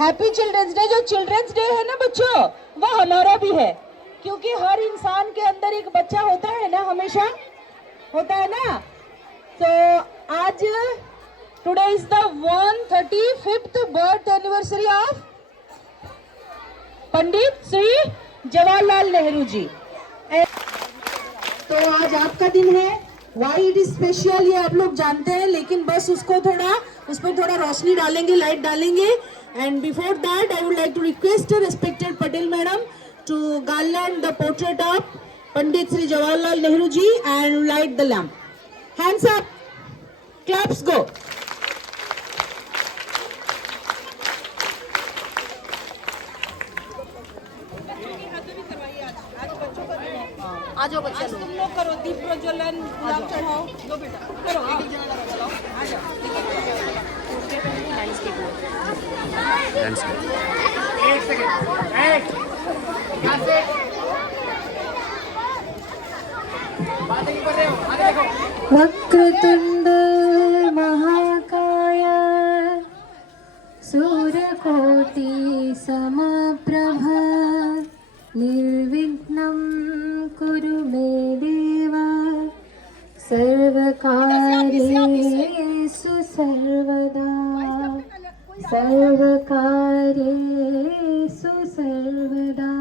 Happy children's day. जो children's day है ना बच्चों, वो हमारा भी है, क्योंकि हर इंसान के अंदर एक बच्चा होता है ना, हमेशा होता है ना। तो आज today is the 135th birth anniversary of Pandit Shri Jawaharlal Nehru ji. तो आज आपका दिन है। वाई इट इज स्पेशल ये आप लोग जानते हैं, लेकिन बस उस पर थोड़ा रोशनी डालेंगे, लाइट डालेंगे। And before that I would like to request respected Patel madam to garland the portrait of Pandit Shri Jawaharlal Nehru ji and light the lamp. Hands up, claps go. आज तुम लोग करो दीप प्रज्वलन, गुलाब चढ़ाओ, दो बेटा करो, आ जाओ। एक सेकंड, वक्रतुंड महाकाय सूर्यकोटि समप्रभ निर्विघ्नं कुरु मे देव सर्वकार्येषु सर्वदा सर्वकार्येषु सर्वदा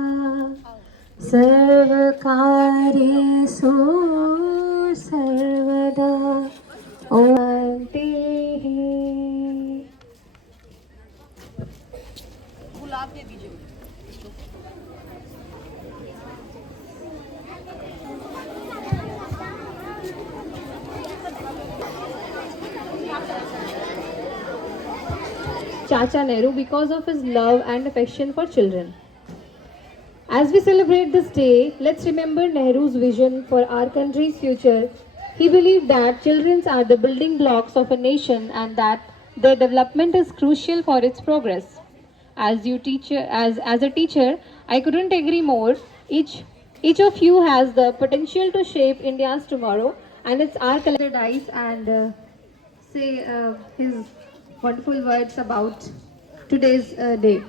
सर्वकार्येषु सर्वदा शान्तिः। गुलाब दे दीजिए। Chacha Nehru because of his love and affection for children. As we celebrate this day, let's remember Nehru's vision for our country's future. He believed that children are the building blocks of a nation and that their development is crucial for its progress. As a teacher, I couldn't agree more. Each of you has the potential to shape India's tomorrow, and it's our collective eyes and say his wonderful words about today's day.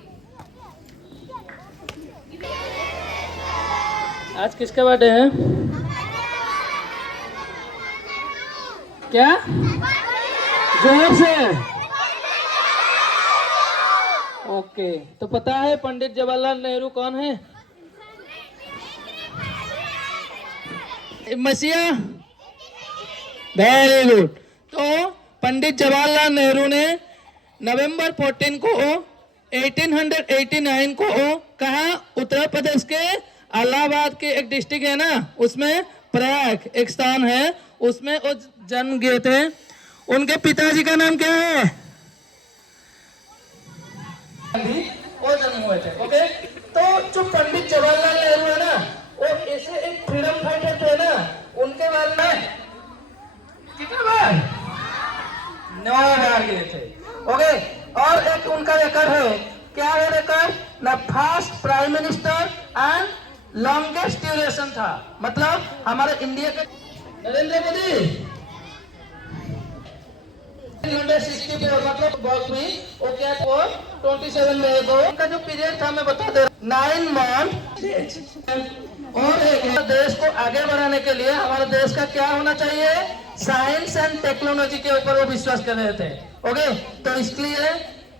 आज किसका birthday है? क्या? जोर से। Okay, तो पता है पंडित जवाहरलाल नेहरू कौन है? मसीहा। Very good. तो पंडित जवाहरलाल नेहरू ने नवंबर 14 को 1889 को कहा, उत्तर प्रदेश के इलाहाबाद के एक डिस्ट्रिक्ट है ना, उसमें प्रयाग एक स्थान है, उसमें वो जन्म गए थे। उनके पिताजी का नाम क्या है? वो जन्म हुए थे। ओके, तो जो पंडित जवाहरलाल नेहरू है ना, वो ऐसे एक फ्रीडम फाइटर थे ना, उनके बारे में कितने बार 9 बार गए थे। ओके, और एक उनका रिकॉर्ड है, क्या है record? The first prime minister and longest duration था। मतलब हमारे इंडिया के नरेंद्र मोदी 364 मतलब बहुत हुई। वो क्या वो 27 में को उनका जो पीरियड था मैं बता दे रहा हूँ, 9 मंथ। और एक देश को आगे बढ़ाने के लिए हमारे देश का क्या होना चाहिए? साइंस एंड टेक्नोलॉजी के ऊपर वो विश्वास कर रहे थे। ओके, तो इसलिए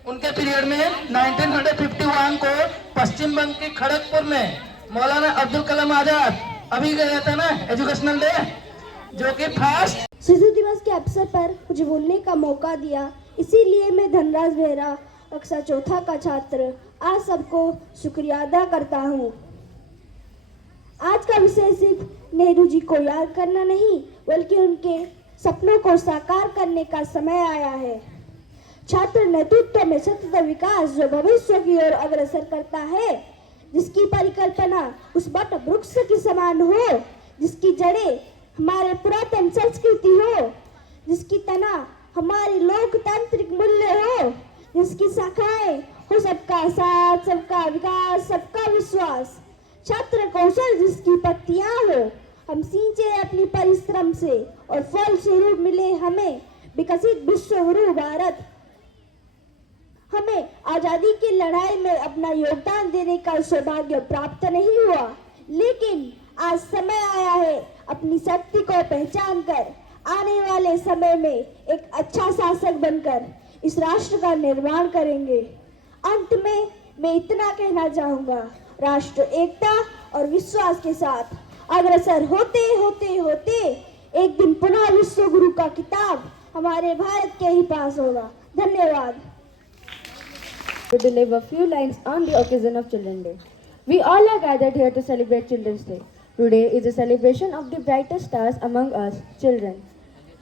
उनके पीरियड में 1951 को पश्चिम बंग के खड़गपुर में मौलाना अब्दुल कलाम आजाद अभी गए थे ना एजुकेशनल डे, जो कि फर्स्ट शिशु दिवस के अवसर पर मुझे बोलने का मौका दिया, इसीलिए मैं धनराज बेहरा कक्षा चौथा का छात्र आज सबको शुक्रिया अदा करता हूँ। आज का विषय सिर्फ नेहरू जी को याद करना नहीं, बल्कि उनके सपनों को साकार करने का समय आया है। छात्र नेतृत्व में सतत विकास जो भविष्य की ओर अग्रसर करता है, जिसकी परिकल्पना उस वट वृक्ष के समान हो, जिसकी जड़ें हमारे पुरातन संस्कृति हो, जिसकी तना हमारी लोकतांत्रिक मूल्य हो, जिसकी शाखाएं हो सबका साथ, सबका विकास, सबका विश्वास। छात्र कौशल जिसकी पत्तियां हो, हम सींचे अपनी परिश्रम से और फल स्वरूप मिले हमें विकसित विश्व गुरु भारत। हमें आजादी की लड़ाई में अपना योगदान देने का सौभाग्य प्राप्त नहीं हुआ, लेकिन आज समय आया है अपनी शक्ति को पहचान कर आने वाले समय में एक अच्छा शासक बनकर इस राष्ट्र का निर्माण करेंगे। अंत में मैं इतना कहना चाहूंगा, राष्ट्र एकता और विश्वास के साथ अग्रसर होते होते होते एक दिन पुनः विश्व गुरु का खिताब हमारे भारत के ही पास होगा। धन्यवाद। To deliver a few lines on the occasion of Children's Day. We all are gathered here to celebrate Children's Day. Today is a celebration of the brightest stars among us, children.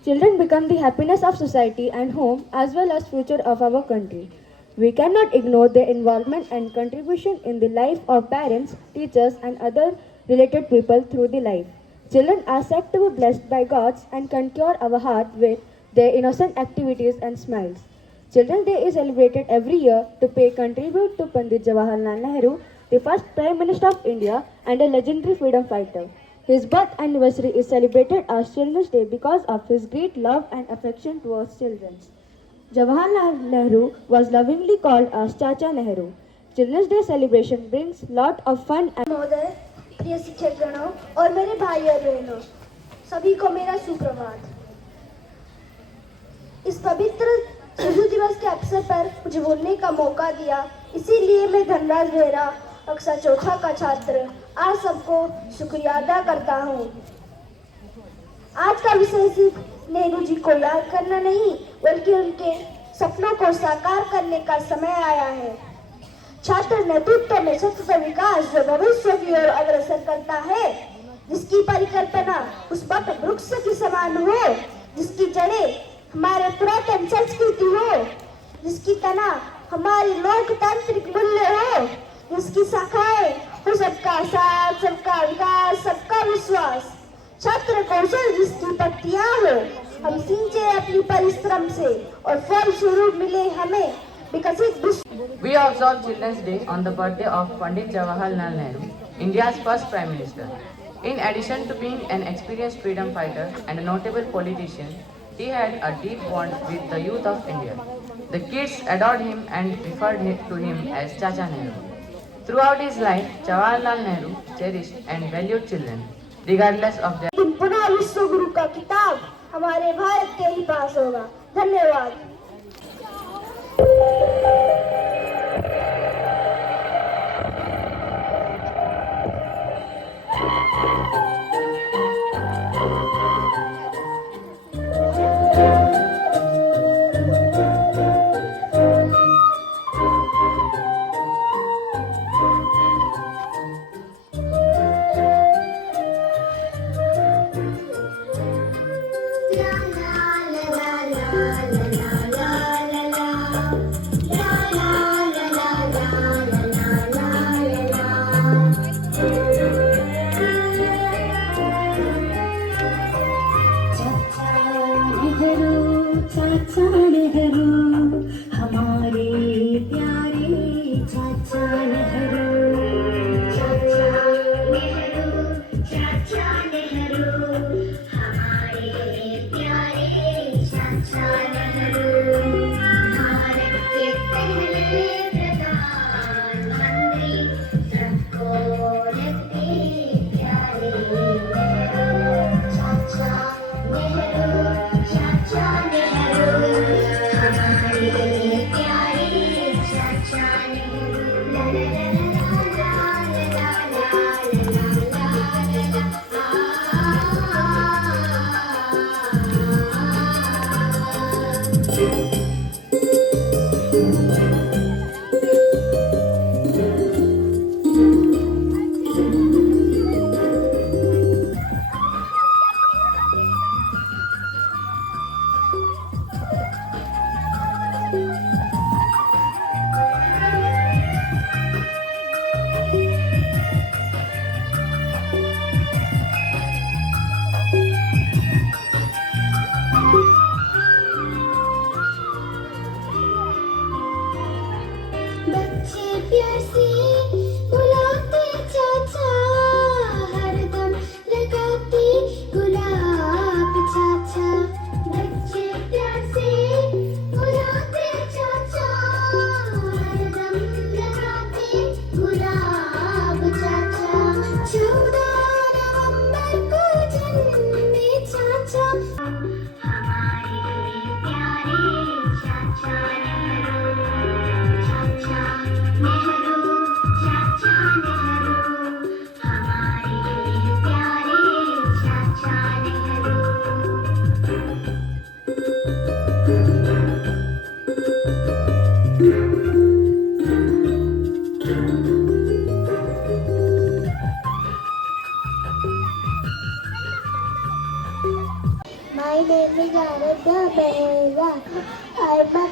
Children become the happiness of society and home as well as future of our country. We cannot ignore their involvement and contribution in the life of parents, teachers and other related people through the life. Children are said to be blessed by gods and can cure our heart with their innocent activities and smiles. Children's Day is celebrated every year to pay tribute to Pandit Jawaharlal Nehru, the first Prime Minister of India and a legendary freedom fighter. His birth anniversary is celebrated as Children's Day because of his great love and affection towards children. Jawaharlal Nehru was lovingly called as Chacha Nehru. Children's Day celebration brings lot of fun and महोदय, प्रिय शिक्षकगणों और मेरे भाई और बहनों, सभी को मेरा सुप्रभात। इस पवित्र शिशु दिवस के अवसर पर मुझे बोलने का मौका दिया, इसीलिए मैं धनराज बेहरा कक्षा चौथा का छात्र आप सबको शुक्रिया अदा करता हूँ। आज का विषय सिर्फ नेहरू जी को याद करना नहीं, बल्कि उनके सपनों को साकार करने का समय आया है। छात्र नेतृत्व में सतत विकास जो भविष्य की ओर अग्रसर करता है, जिसकी परिकल्पना उस वट वृक्ष के समान हो, जिसकी जड़ें हमारे पुरातन संस्कृति हो, जिसकी तना हमारी लोकतांत्रिक मूल्य हो, जिसकी शाखाएं हो सबका साथ, सबका विकास, सबका विश्वास। छात्र कौशल जिसकी पत्तियां हो, हम सींचे अपनी परिश्रम से और फल स्वरूप मिले हमें विकसित विश्व। We observe Children's Day on the birthday of Pandit Jawaharlal Nehru, India's first Prime Minister. In addition to being an experienced freedom fighter and a notable politician, he had a deep bond with the youth of India. The kids adored him and referred to him as Chacha Nehru. Throughout his life, Jawaharlal Nehru cherished and valued children, regardless of their पुनः विश्व गुरु का खिताब हमारे भारत के ही पास होगा। धन्यवाद।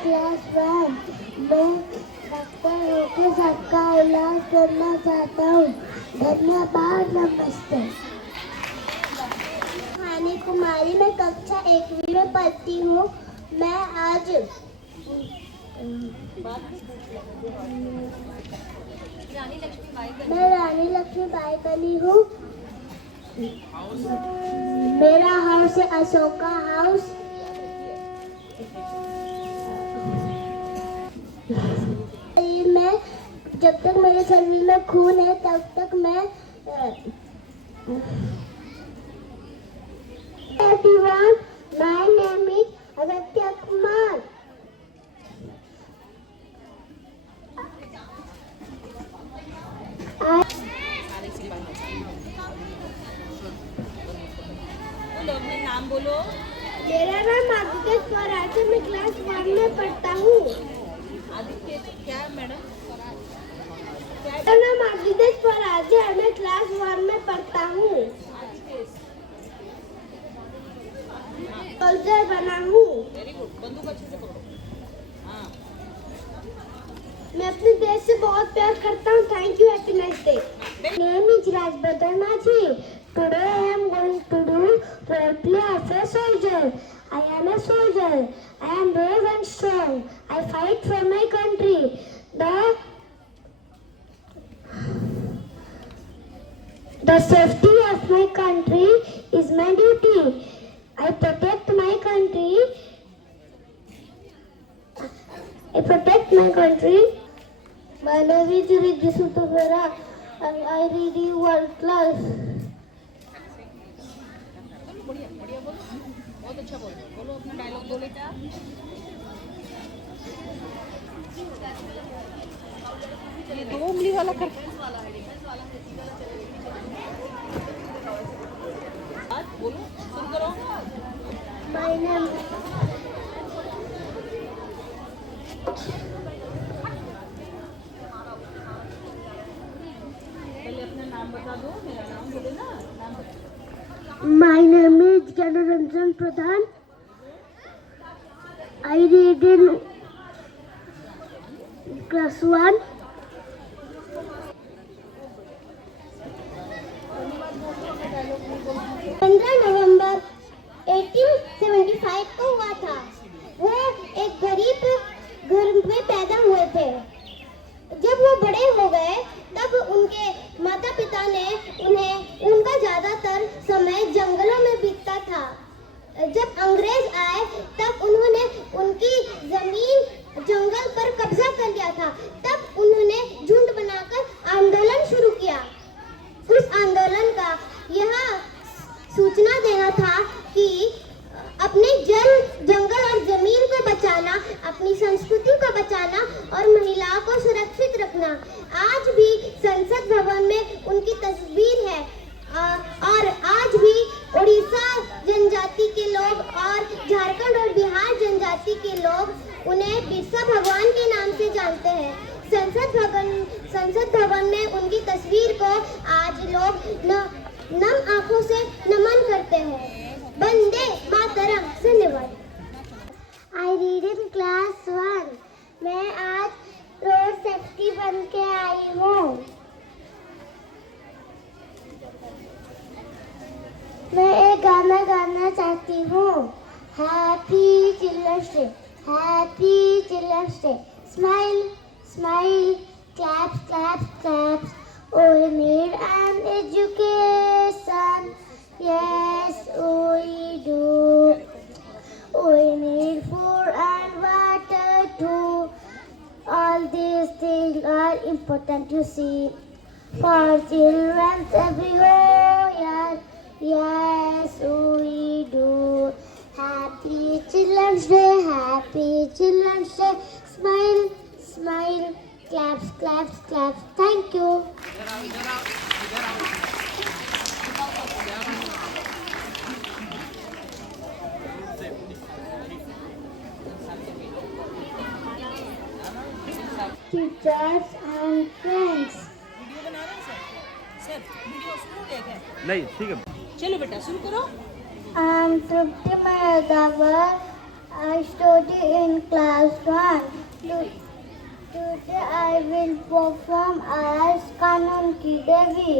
Class 1। मैं doctor होकर सबका इलाज करना चाहता हूँ। धन्यवाद, नमस्ते। हानि कुमारी, मैं कक्षा 1वीं में पढ़ती हूँ। मैं आज रानी लक्ष्मीबाई बनी हूँ। मेरा हाउस है अशोका हाउस। मैं जब तक मेरे शरीर में खून है तब तक मैं everyone, my name is Agastya Kumar. नाम बोलो। मेरा नाम आदित्य स्वराज है। मैं क्लास 1 में पढ़ता हूँ। आदित्य क्या मैडम? मेरा नाम आदित्य स्वराज है। मैं क्लास 1 में पढ़ता हूँ। सोल्जर बना हूँ। Very good. बंदूक अच्छे से पकड़ो। हाँ। मैं अपने देश से बहुत प्यार करता हूँ। Thank you. Happy nice day. Name is Rajbhadra Machi. Today I am going to do role play of a soldier. I am a soldier. I am brave and strong. I fight for my country. The safety of my country is my duty. I protect my country. My name is Riddhi Sutuvera and I read in 1st class. बढ़िया बढ़िया बोलो। बहुत अच्छा बोलो। बोलो अपना dialogue बोलो बेटा। ये 2 उंगली वाला कर। बोलो सुन करो। My name पहले अपना नाम बता दो। मेरा नाम बोले ना। नाम बता। My name is Janaranjan Pradhan. I read in class 1. 15 नवंबर 1875 को हुआ था। वो एक गरीब घर में पैदा हुए थे। जब वो बड़े हो गए तब उनके माता पिता ने उनका ज्यादातर समय जंगलों में बीतता था। जब अंग्रेज आए तब उन्होंने उनकी जमीन जंगल पर कब्जा कर लिया था। तब उन्होंने झुंड बनाकर आंदोलन शुरू किया। उस आंदोलन का यह सूचना देना था कि अपने जंगल और जमीन को बचाना, अपनी संस्कृति को बचाना और महिलाओं को सुरक्षित रखना। आज भी संसद भवन में उनकी तस्वीर है और आज भी उड़ीसा जनजाति के लोग और झारखंड और बिहार जनजाति के लोग उन्हें बिरसा भगवान के नाम से जानते हैं। संसद भवन में उनकी तस्वीर को आज लोग नम आंखों से नमन करते हैं। वंदे मातरम। धन्यवाद। I read in class 1. मैं आज रोड सेफ्टी बन के आई हूँ। मैं एक गाना गाना चाहती हूँ। Happy Children's Day, Happy Children's Day. Smile, smile, claps, claps, claps. Oh, we need an education. Yes, we do. We need food and water too. All these things are important to see for children everywhere. Yes, we do. Happy Children's Day, Happy Children's Day. Smile, smile, claps, claps, claps. Thank you. Teachers and friends. Video बना रहे हैं sir? Video सुनोगे क्या? नहीं, ठीक है। चलो बेटा शुरू करो। I am Trupti Mayadavar. I study in class 1. Today I will perform as कानून की देवी.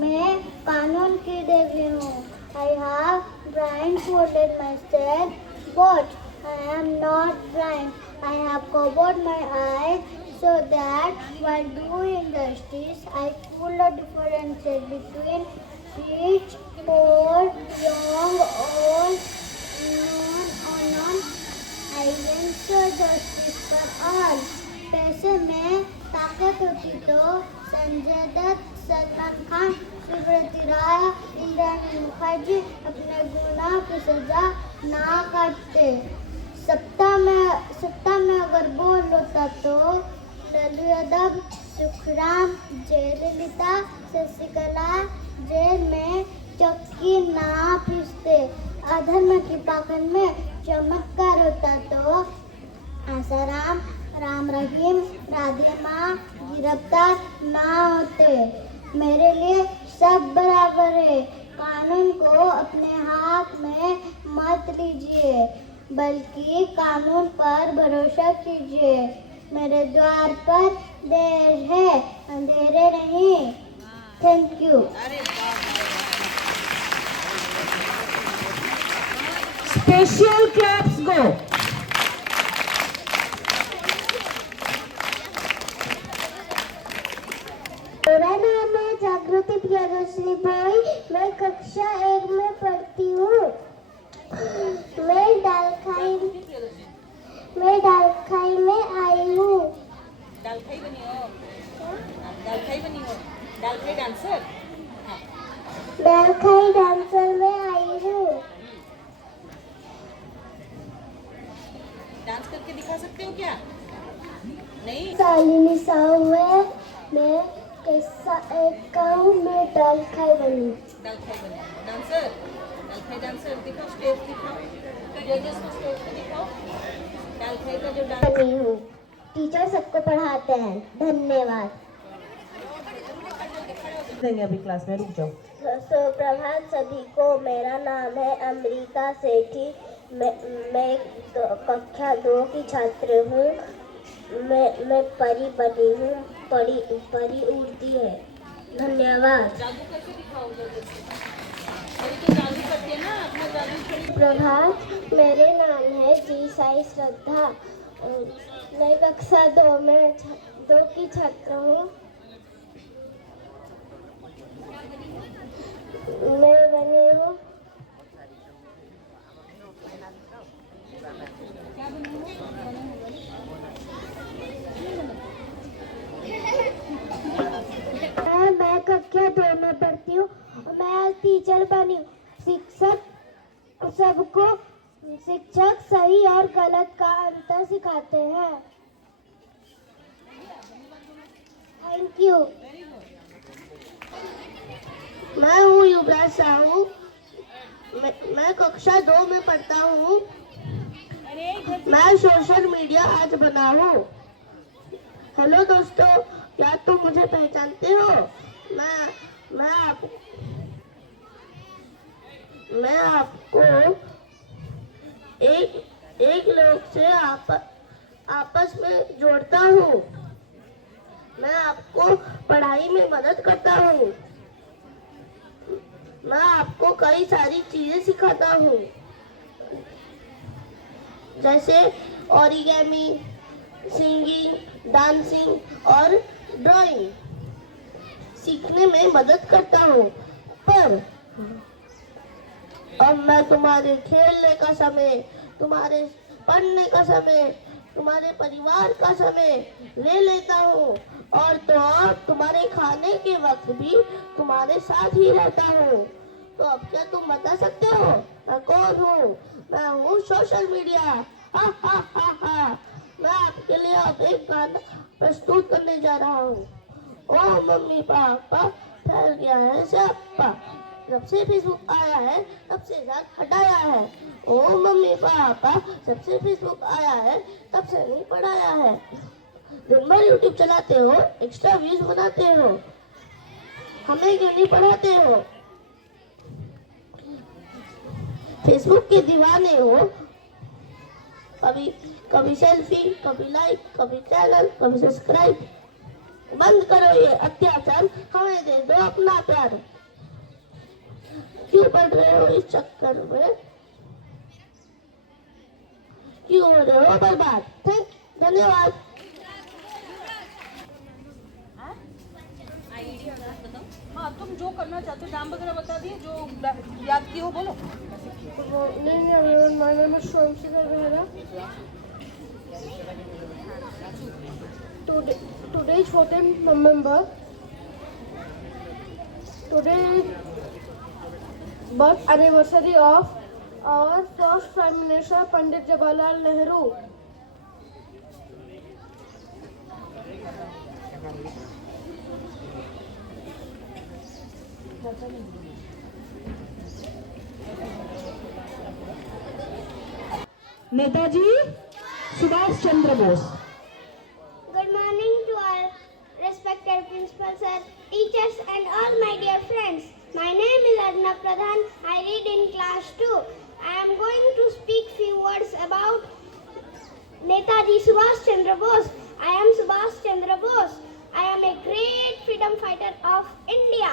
मैं कानून की देवी हूँ. I have blindfolded myself, but I am not blind. I have covered my eyes so that while doing justice, I fully differentiate between rich, poor, young, old, known, unknown. I ensure justice for all. पैसे में ताकत होती तो संजय दत्त, सलमान खान, सुब्रत राय, इंद्राणी मुखर्जी अपने गुनाह की सजा ना काटते. सत्ता में अगर बोल होता तो लालू यादव, सुखराम, जयललिता, शशिकला जेल में चक्की ना पीसते. अधर्म की पाखंड में चमत्कार होता तो आसाराम, राम रहीम, राधे माँ गिरफ्तार ना होते. मेरे लिए सब बराबर है. कानून को अपने हाथ में मत लीजिए, बल्कि कानून पर भरोसा कीजिए. मेरे द्वार पर देर है, अंधेरे नहीं. Thank you. Special claps go. मेरा नाम है जागृति प्रियदर्शनी भाई. मैं कक्षा 1 में पढ़ती हूँ. मैं डालखाई में आई हूँ. डालखाई बनी हो. डालखाई डांसर. डालखाई डांसर में आई हूँ. डांस करके दिखा सकते हो क्या? नहीं. शालिनी साहू है. मैं कैसा एक हूँ. मैं डालखाई बनी. डालखाई बनी डांसर. डालखाई डांसर दिखाओ. स्टेप दिखाओ. जजेस को स्टेप पे दिखाओ. डालखाई का जो डांस. बनी हूँ. टीचर सबको पढ़ाते हैं. धन्यवाद. देंगे अभी क्लास में, रुक जाओ. सुप्रभात सभी को. मेरा नाम है अमृता सेठी. मैं कक्षा 2 की छात्र हूँ. मैं परी बनी हूँ. परी उड़ती है. धन्यवाद. जादू करके दिखाओ जजेस को. अभी तो जादू करती है ना. अपना जादू थोड़ी. प्रभात. मेरे नाम है जी साई श्रद्धा. मैं कक्षा 2 की छात्र हूँ. मैं बनी हूँ. मैं कक्षा 2 में पढ़ती हूँ. मैं टीचर बनी हूँ. शिक्षक सही और गलत का अंतर सिखाते हैं. Thank you. मैं हूँ युवराज साहू. मैं कक्षा 2 में पढ़ता हूँ. मैं सोशल मीडिया आज बनाऊँ. हेलो दोस्तों, क्या तुम मुझे पहचानते हो? मैं आपको एक लोग से आपस में जोड़ता हूँ. मैं आपको पढ़ाई में मदद करता हूँ. मैं आपको कई सारी चीजें सिखाता हूँ, जैसे ओरिगेमी, सिंगिंग, डांसिंग और ड्राइंग. सीखने में मदद करता हूँ. पर अब मैं तुम्हारे खेलने का समय, तुम्हारे पढ़ने का समय, तुम्हारे परिवार का समय ले लेता हूँ. और तो और तुम्हारे खाने के वक्त भी तुम्हारे साथ ही रहता हूँ. तो अब क्या तुम बता सकते हो मैं कौन हूँ? मैं हूँ सोशल मीडिया. हा हा हा हा. मैं आपके लिए अब एक गाना प्रस्तुत करने जा रहा हूँ. ओ मम्मी पापा फैल गया है स्यापा. जब से फेसबुक आया है तब से रात हटाया है. ओ मम्मी पापा जब से फेसबुक आया है तब से नहीं पढ़ाया है. दिन भर यूट्यूब चलाते हो, एक्स्ट्रा व्यूज बनाते हो, हमें क्यों नहीं पढ़ाते हो? फेसबुक के दीवाने हो, कभी कभी सेल्फी, कभी लाइक, कभी चैनल, कभी सब्सक्राइब। बंद करो ये अत्याचार, हमें दे दो अपना प्यार। क्यों पढ़ रहे हो इस चक्कर में, क्यों हो रहे हो बर्बाद। धन्यवाद। हाँ, तुम जो करना चाहते हो, नाम वगैरह बता दिए, जो याद किए हो बोलो। नहीं everyone, my name is Shwamshika Behra. Today is 14th November. Today is birth anniversary of our first Prime Minister Pandit Jawaharlal Nehru. Netaji Subhash Chandra Bose. Good morning to all respected principal sir, teachers and all my dear friends. My name is Arnab Pradhan. I read in class 2. I am going to speak few words about Netaji Subhash Chandra Bose. I am Subhash Chandra Bose. I am a great freedom fighter of India.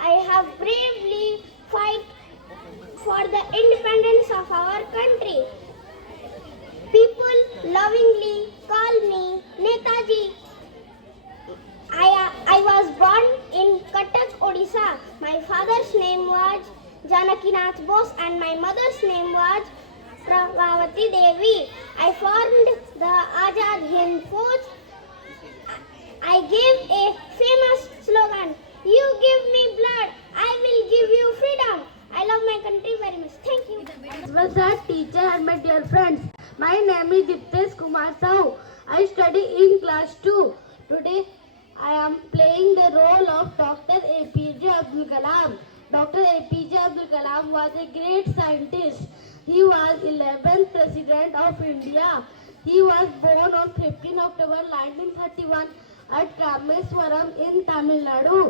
I have bravely fight for the independence of our country. People lovingly call me Netaji. I was born in Cuttack, Odisha. My father's name was Janakinath Bose and my mother's name was Pravavati Devi. I formed the Azad Hind Fauj. I gave a famous slogan, "You give me blood, I will give you freedom." I love my country very much. Thank you. Sir, teacher and my dear friends, my name is Diptesh Kumar Sahu. I study in class 2. Today I am playing the role of Dr. APJ Abdul Kalam. Dr. APJ Abdul Kalam was a great scientist. He was 11th President of India. He was born on 15 October 1931 at Rameswaram in Tamil Nadu.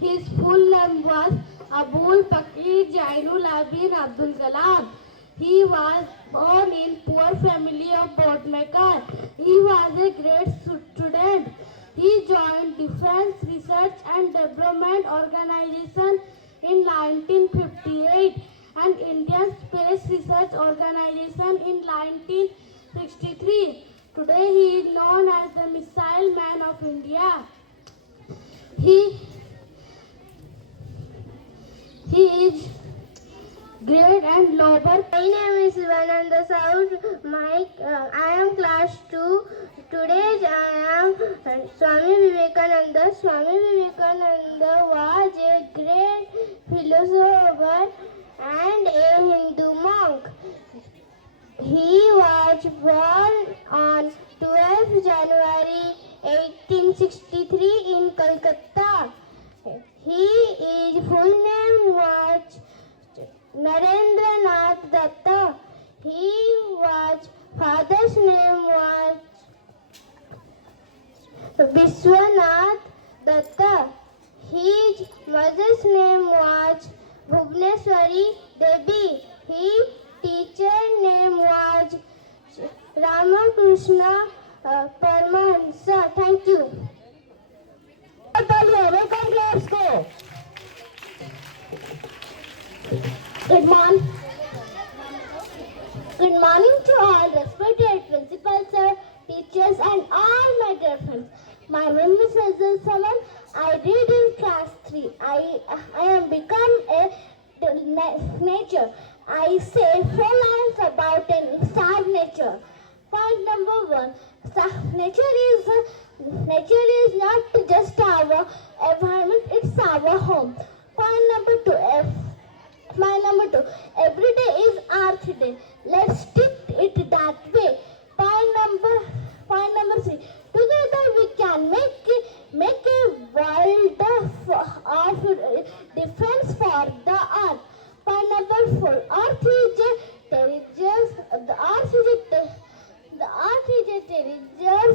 His full name was Abul Pakir Jainul Abidin Abdul Kalam. He was born in poor family of boatmaker. He was a great student. He joined Defense Research and Development Organization in 1958 and Indian Space Research Organization in 1963. Today he is known as the Missile Man of India. He is great and noble. My name is Sivananda Saud. I am class 2. Today I am Swami Vivekananda. Swami Vivekananda was a great philosopher and a Hindu monk. He was born on 12th January 1863 in Kolkata. His full name was Narendra Nath Datta. His father's name was Vishwanath Datta. His mother's name was Bhuvneshwari Devi. His teacher name was Ramakrishna Paramahansa. Thank you. Welcome class को। Good morning. Good morning to all respected principals, sir, teachers, and all my dear friends. My name is Fazil Saman. I read in class 3. I am become a nature. I say 4 lines about a sad nature. Point number 1. Nature is not just our environment, it's our home. Point number 2. Every day is Earth Day. Let's keep it that way. Point number 3. Together we can make a world of difference for the Earth. Point number 4. Earth is a territorial. The Earth is a territorial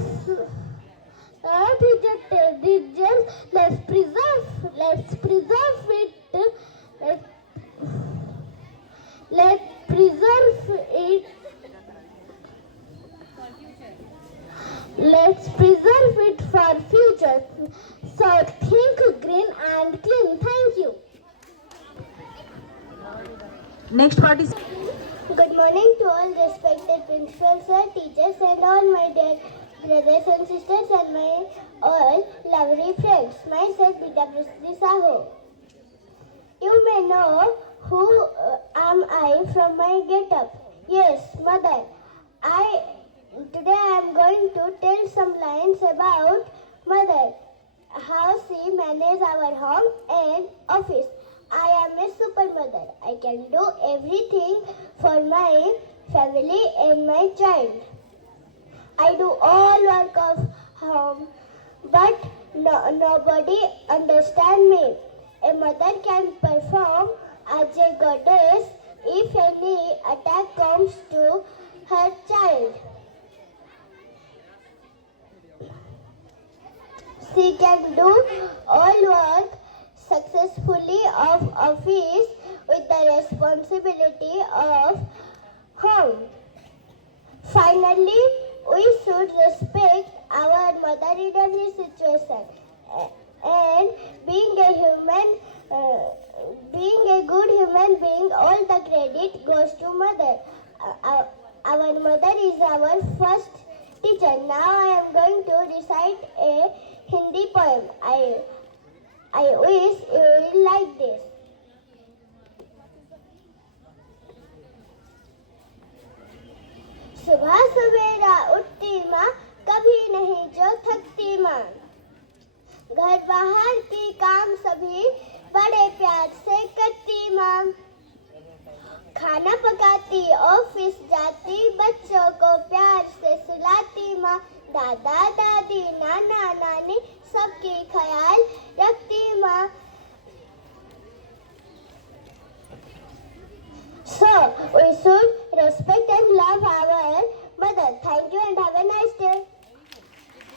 So think green and clean. Thank you. Next participant. Good morning to all respected principals, sir, teachers, and all my dear brothers and sisters, and my all lovely friends. Myself, Bita Prasthi Sahu. You may know who am I from my get-up. Yes, mother. Today I am going to tell some lines about mother, how she manages our home and office. I am a super mother. I can do everything for my family and my child. I do all work of home, but nobody understand me. A mother can perform as a goddess if any attack comes to her child. She can do all work successfully of office with the responsibility of home. Finally, we should respect our mother in every situation. And being a good human being, all the credit goes to mother. Our mother is our first teacher. Now I am going to recite a Hindi poem. I wish you will like this. सुबह सवेरा उठती माँ, कभी नहीं जो थकती माँ। घर बाहर की काम सभी बड़े प्यार से करती माँ। खाना पकाती, ऑफिस जाती, बच्चों को प्यार से सुलाती माँ। दादा दादी नाना नानी सबकी ख्याल रखती माँ। So we should respect and love our mother. Thank you and have a nice day.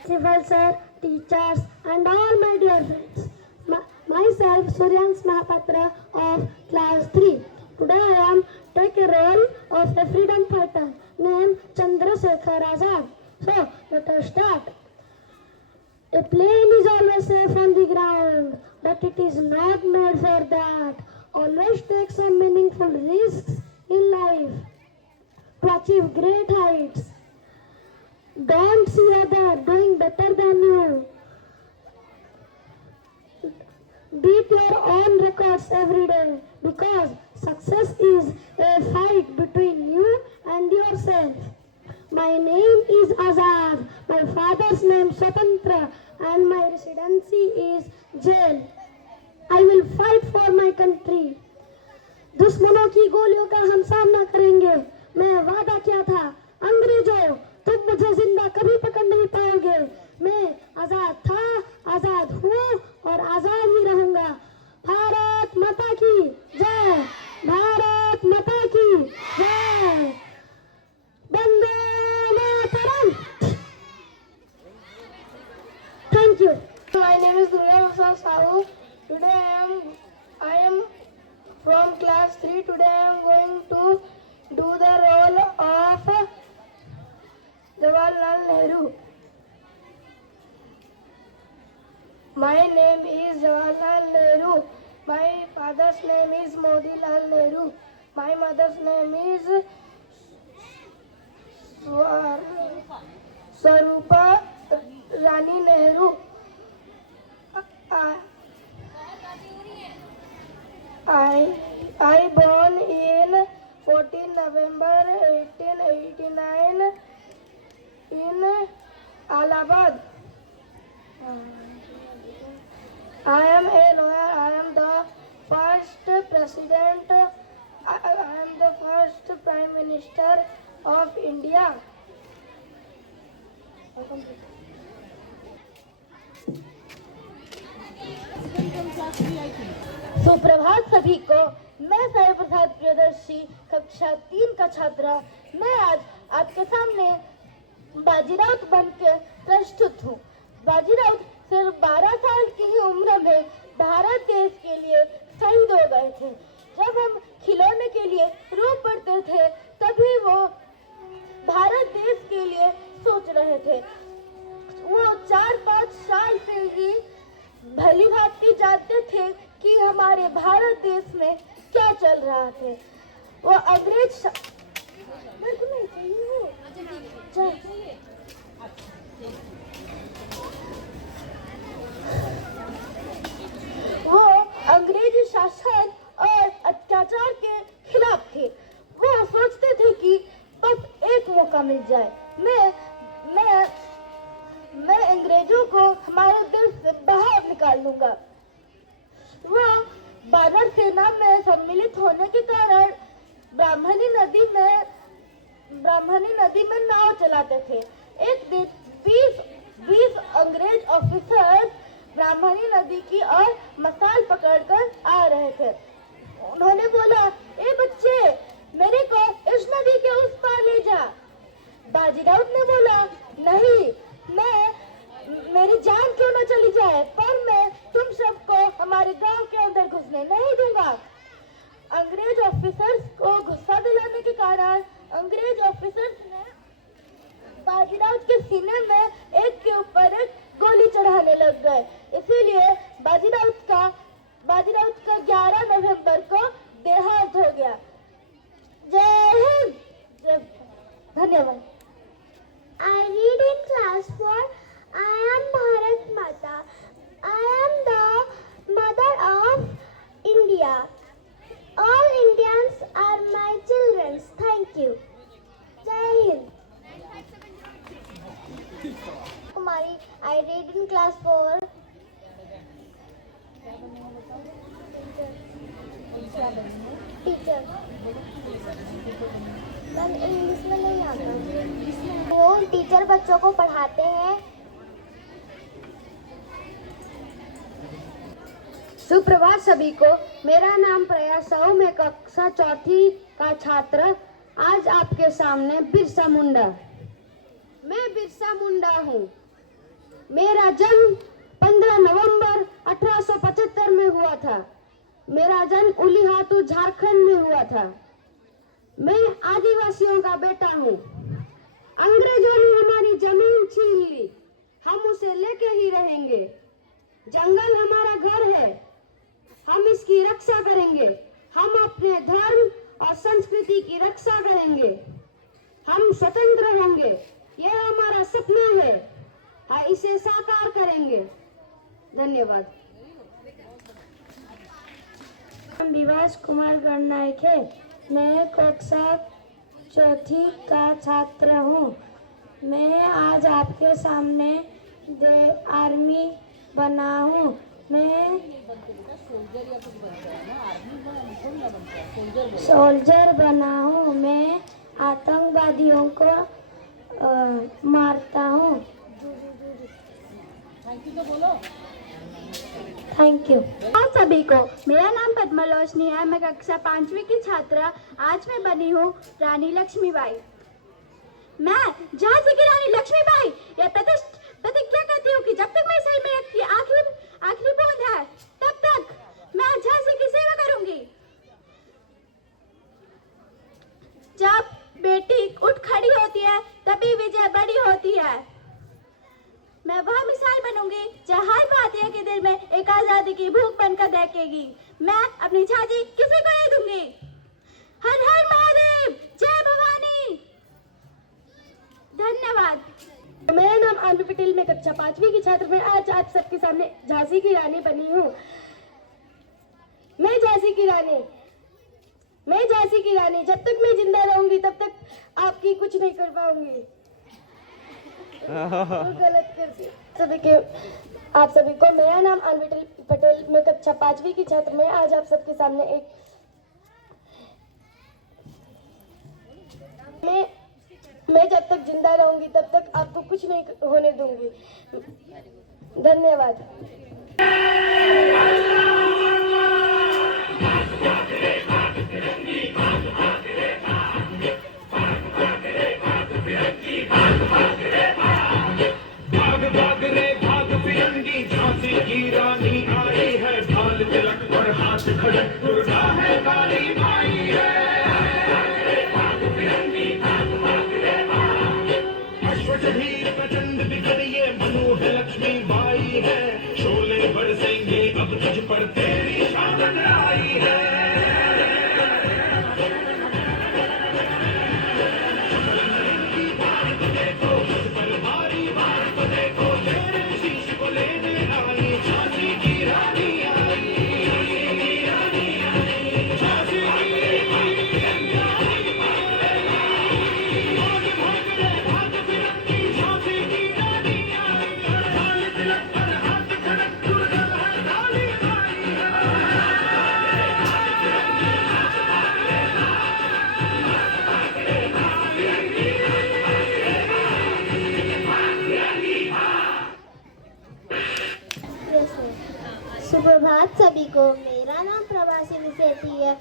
Principal sir, teachers, and all my dear friends. Myself, Suryansh Mahapatra of class 3. Today I am take a role of a freedom fighter named Chandrasekhar Azad. So let us start. A plane is always safe on the ground, but it is not made for that. Always take some meaningful risks in life to achieve great heights. Don't see others doing better than you. Beat your own records every day, because success is a fight between you and yourself. My name is Azad, my father's name Swatantra, and my residency is jail. I will fight for my country. दुश्मनों की गोलियों का हम सामना करेंगे। मैं वादा किया था, अंग्रेजों, तुम मुझे जिंदा कभी पकड़ नहीं पाओगे। मैं आजाद था, आजाद हूँ और आजाद ही रहूंगा। भारत माता की जय, भारत माता की जय, Vande Mataram. Thank you. My name is Durga Prasad Sahu. Today I am from class 3. Today I am going to do the role of Jawaharlal Nehru. My name is Jawaharlal Nehru. My father's name is Motilal Nehru. My mother's name is Swarupa Rani Nehru. I born in 14 November 1889 in Allahabad. I am a lawyer. I am the first president. I am the first prime minister of India. सुप्रभात सभी को। मैं साई प्रसाद प्रियदर्शी कक्षा 3 का छात्रा। मैं आज आपके सामने बाजीराउत बनकर प्रस्तुत हूँ। बाजीराउत सिर्फ 12 साल की ही उम्र में भारत देश के लिए शहीद हो गए थे। जब हम खिलौने के लिए रो पड़ते थे, तभी वो भारत देश के लिए सोच रहे थे। वो 4-5 साल से ही थे कि हमारे भारत देश में क्या चल रहा थे। वो अंग्रेज मेरे को नहीं चाहिए वो। वो अंग्रेजी शासन और अत्याचार के खिलाफ थे। वो सोचते थे कि बस एक मौका मिल जाए, मैं अंग्रेजों को हमारे देश से बाहर निकाल दूंगा। वो भारत सेना में सम्मिलित होने के कारण ब्राह्मणी नदी में नाव चलाते थे। एक दिन 20 अंग्रेज ऑफिसर्स ब्राह्मणी नदी की ओर मसाल पकड़कर आ रहे थे। उन्होंने बोला, ए बच्चे, मेरे को इस नदी के उस पार ले जा। बाजीराव ने बोला, नहीं, मेरी जान क्यों न चली जाए, पर मैं तुम सबको हमारे गांव के अंदर घुसने नहीं दूंगा। अंग्रेज ऑफिसर्स को गुस्सा दिलाने के कारण अंग्रेज ऑफिसर्स ने बाजीराव के सीने में एक के ऊपर एक गोली चढ़ाने लग गए। इसीलिए बाजीराव का 11 नवंबर को देहांत हो गया। जय हिंद। धन्यवाद। I read in class 4. I am Bharat Mata. I am the mother of India. All Indians are my children. Thank you. Jai Hind. Kumari, I read in class 4. Teacher. Ma'am English में नहीं आता। वो teacher बच्चों को पढ़ाते हैं। सुप्रभात सभी को। मेरा नाम प्रयास साहू, मैं कक्षा 4वीं का छात्र। आज आपके सामने बिरसा मुंडा। मैं बिरसा मुंडा हूँ। मेरा जन्म 15 नवंबर 1875 में हुआ था। मेरा जन्म उलीहातू झारखंड में हुआ था। मैं आदिवासियों का बेटा हूँ। अंग्रेजों ने हमारी जमीन छीन ली, हम उसे लेके ही रहेंगे। जंगल हमारा घर है, हम इसकी रक्षा करेंगे। हम अपने धर्म और संस्कृति की रक्षा करेंगे। हम स्वतंत्र होंगे, यह हमारा सपना है। हम इसे साकार करेंगे। धन्यवाद। विवास कुमार गणनायक है। मैं कक्षा 4वीं का छात्र हूँ। मैं आज आपके सामने आर्मी बना हूँ। मैं सोल्जर बना हूँ। मैं आतंकवादियों को मारता हूँ। Thank you. आप सभी को, मेरा नाम पद्मलोचनी है। मैं कक्षा 5वीं की छात्रा। आज मैं बनी हूँ रानी लक्ष्मीबाई। मैं झांसी की रानी लक्ष्मीबाई यह प्रतिज्ञा करती हूँ कि जब तक मेरे शरीर में की आखिरी बूंद है, तब तक मैं झांसी की सेवा करूंगी। जब बेटी उठ खड़ी होती है, तभी विजय बड़ी होती है। मैं वह मिसाल बनूंगी जो हर भारतीय के दिल में एक आजादी की भूख बनकर दहकेगी। मैं अपनी झांसी किसी को नहीं दूंगी। हर हर महादेव, जय भवानी। धन्यवाद। मेरा नाम आनंद पटेल, मैं कक्षा 5वीं की छात्र। मैं आज आप सबके सामने झांसी की रानी बनी हूँ। मैं झांसी की रानी जब तक मैं जिंदा रहूंगी तब तक आपकी कुछ नहीं कर पाऊंगी। गलत कर दिया। आप सभी को मेरा नाम आनंद पटेल, मैं कक्षा 5वीं की छात्र। मैं आज आप सबके सामने मैं जब तक जिंदा रहूंगी तब तक आपको कुछ नहीं होने दूंगी। धन्यवाद। भाग भाग रे भाग फिरंगी, झांसी की रानी आई है। भाल तिलक पर हाथ खड़क दुर्गा है, काली माई है। अश्वशरीर प्रचंड विकट ये मनु है, लक्ष्मी बाई है। शोले बरसेंगे अब तुझ पर। सुप्रभात सभी को। मेरा नाम प्रभासिनी सेठी है।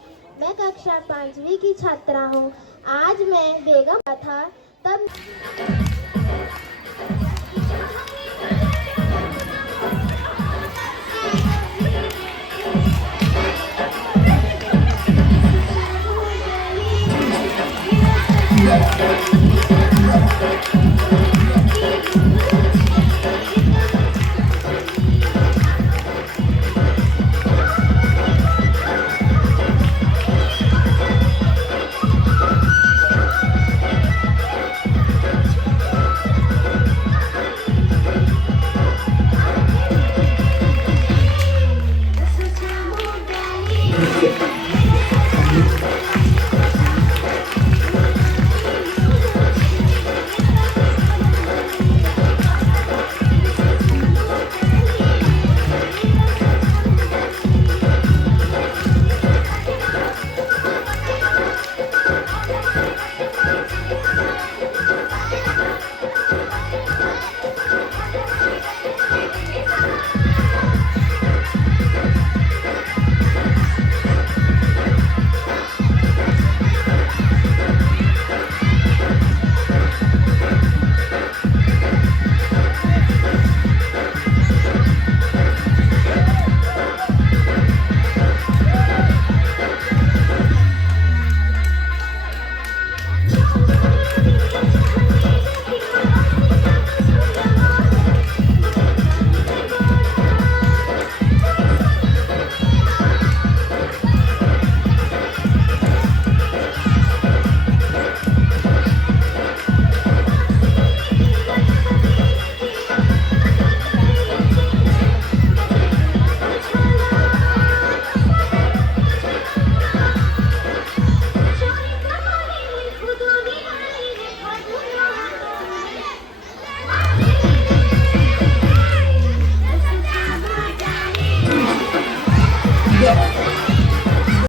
मैं कक्षा 5वीं की छात्रा हूँ। आज मैं बेगम था तब